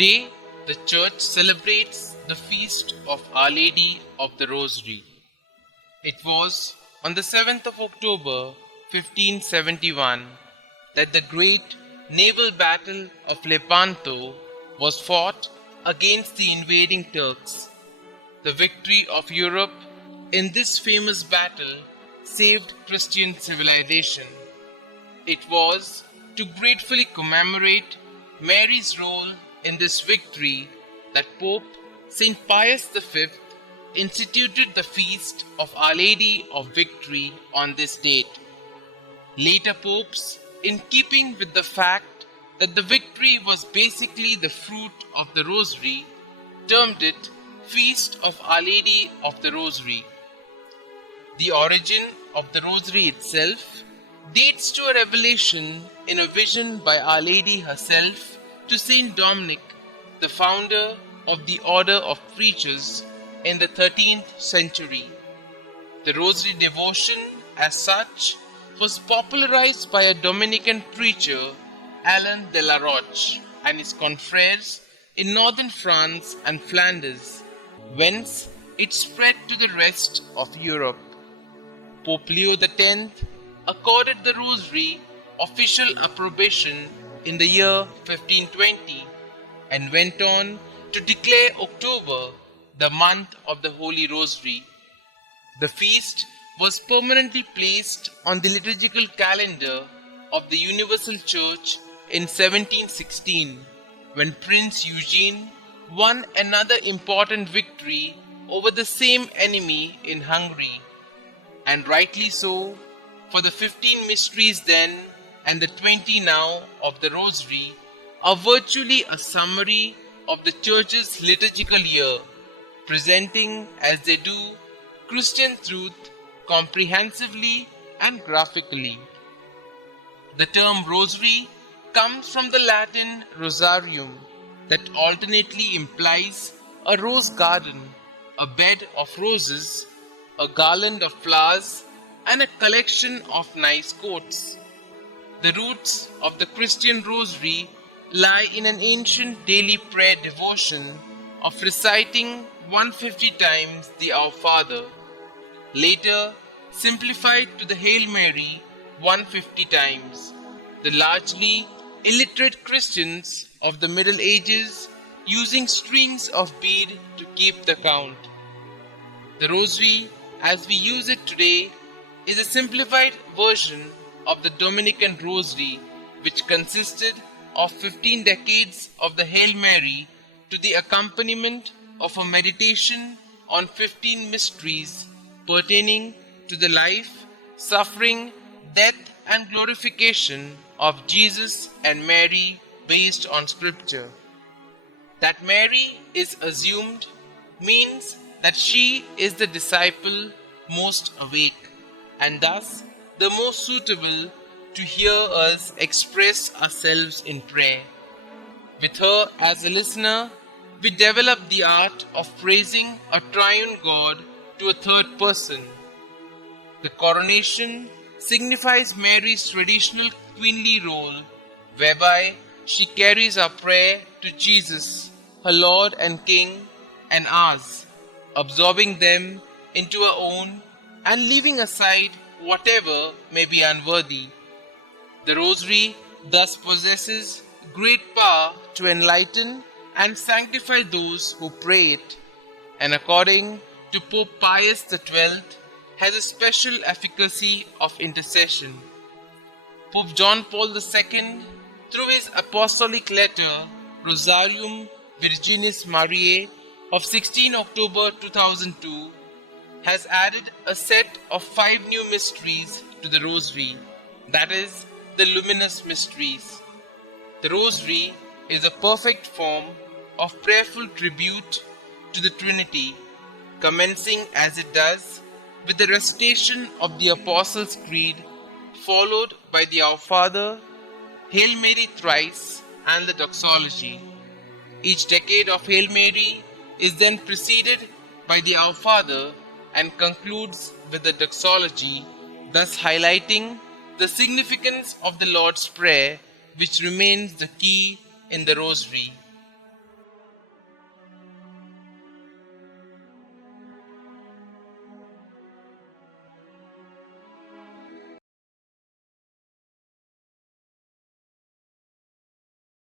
Today, the Church celebrates the feast of Our Lady of the Rosary. It was on the 7th of October 1571 that the great naval battle of Lepanto was fought against the invading Turks. The victory of Europe in this famous battle saved Christian civilization. It was to gratefully commemorate Mary's role in this victory that Pope St. Pius V instituted the feast of Our Lady of Victory on this date. Later popes, in keeping with the fact that the victory was basically the fruit of the Rosary, termed it Feast of Our Lady of the Rosary. The origin of the Rosary itself dates to a revelation in a vision by Our Lady herself to Saint Dominic, the founder of the Order of Preachers in the 13th century. The Rosary devotion, as such, was popularized by a Dominican preacher, Alain de la Roche, and his confreres in northern France and Flanders, whence it spread to the rest of Europe. Pope Leo X accorded the Rosary official approbation in the year 1520 and went on to declare October the month of the Holy Rosary. The feast was permanently placed on the liturgical calendar of the Universal Church in 1716, when Prince Eugene won another important victory over the same enemy in Hungary. And rightly so, for the 15 mysteries then and the 20 now of the Rosary are virtually a summary of the Church's liturgical year, presenting as they do Christian truth comprehensively and graphically. The term Rosary comes from the Latin rosarium, that alternately implies a rose garden, a bed of roses, a garland of flowers, and a collection of nice coats. The roots of the Christian Rosary lie in an ancient daily prayer devotion of reciting 150 times the Our Father, later simplified to the Hail Mary 150 times. The largely illiterate Christians of the Middle Ages using strings of bead to keep the count. The Rosary, as we use it today, is a simplified version of the Dominican Rosary, which consisted of 15 decades of the Hail Mary to the accompaniment of a meditation on 15 mysteries pertaining to the life, suffering, death and glorification of Jesus and Mary based on Scripture. That Mary is assumed means that she is the disciple most awake, and thus the most suitable to hear us express ourselves in prayer. With her as a listener, we develop the art of praising a triune God to a third person. The coronation signifies Mary's traditional queenly role, whereby she carries our prayer to Jesus, her Lord and King, and ours, absorbing them into her own and leaving aside whatever may be unworthy. The Rosary thus possesses great power to enlighten and sanctify those who pray it, and according to Pope Pius XII, has a special efficacy of intercession. Pope John Paul II, through his apostolic letter Rosarium Virginis Mariae of 16 October 2002, has added a set of 5 new mysteries to the Rosary, that is, the luminous mysteries. The Rosary is a perfect form of prayerful tribute to the Trinity, commencing as it does with the recitation of the Apostles' Creed, followed by the Our Father, Hail Mary thrice, and the Doxology. Each decade of Hail Mary is then preceded by the Our Father and concludes with the Doxology, thus highlighting the significance of the Lord's Prayer, which remains the key in the Rosary.